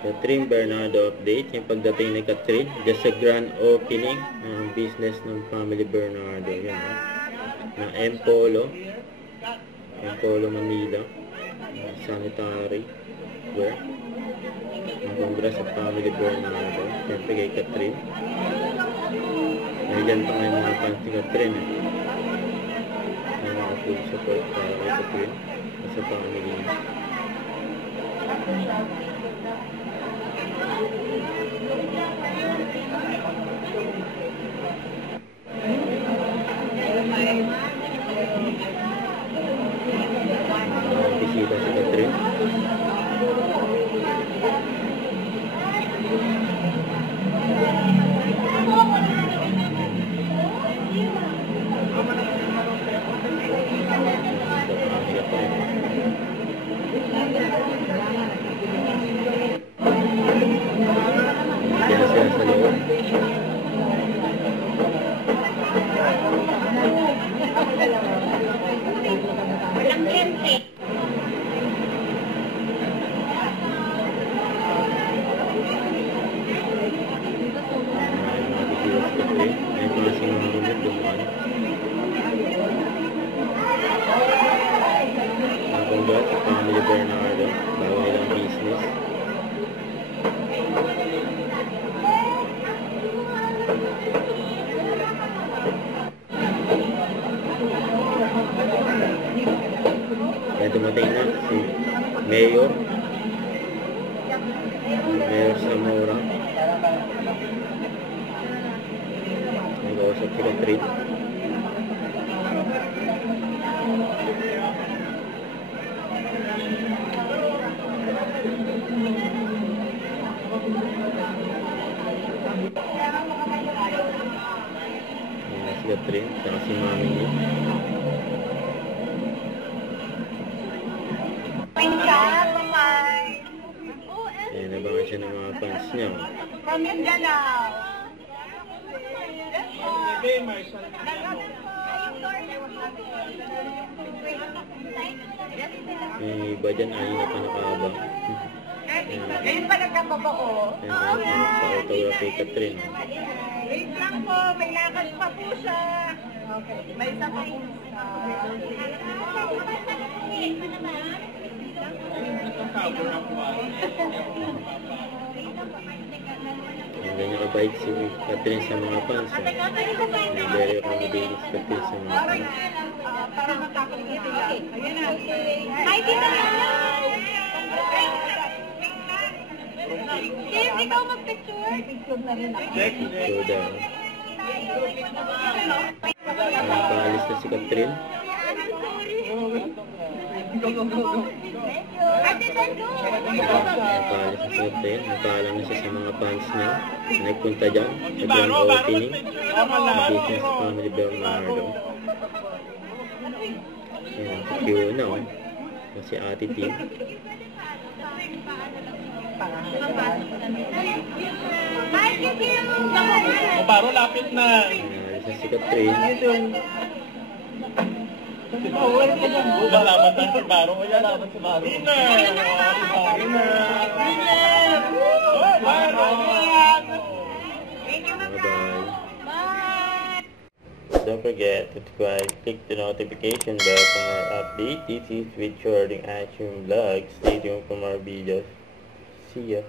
Catherine Bernardo update, yung pagdating ni Catherine, just a grand opening ng business ng family Bernardo. Yan, na Empolo Manila, sanitary ware. Congrats sa family Bernardo, siyempre kay Catherine. Nandiyan pa ngayon mga fans ni Catherine, mga full support para kay Catherine sa family niya. Bisita si Catherine. Diyan sila sa loob. Walang kente. Congrats sa family Bernardo, bago nilang business. Kaya dumating na si Mayor Zamora. Nag-uusap si Catherine. Ayan si Catherine, saka si mami niya. Ayan, nabangan siya ng mga fans niya. Yung iba dyan ay na pa nakabang. Ngayon pa nagkababao. Ayan, pa-autograph kay Catherine. Wait lang po, may lakad pa po siya. Okay, may isa pa po siya. Ang ganyan kabait si Catherine sa mga fans. Very accommodating si Catherine sa mga fans. Para matapos nila. Ayan na. Hi, Tita Nana! Kim, ikaw mag-picture? Picture na rin ako. So daw. Nakaalis na si Catherine. Nakaalis na si Catherine. Nakaalam na siya sa mga fans niya. Nagpunta dyan sa grand opening ng business sa family Bernardo. Ayan, si Fiona o. Si Ate Tim. O, Baro, lapit na. Alis na si Catherine. Lalaban na si Baro. O, yan, laban si Baro. Winner! Winner! Oh, Baro! Thank you, Ma'am. Bye-bye. Bye! Don't forget to subscribe, click the notification bell for more updates. This is with Shorting Action Vlog. Stay tuned for more videos. See ya.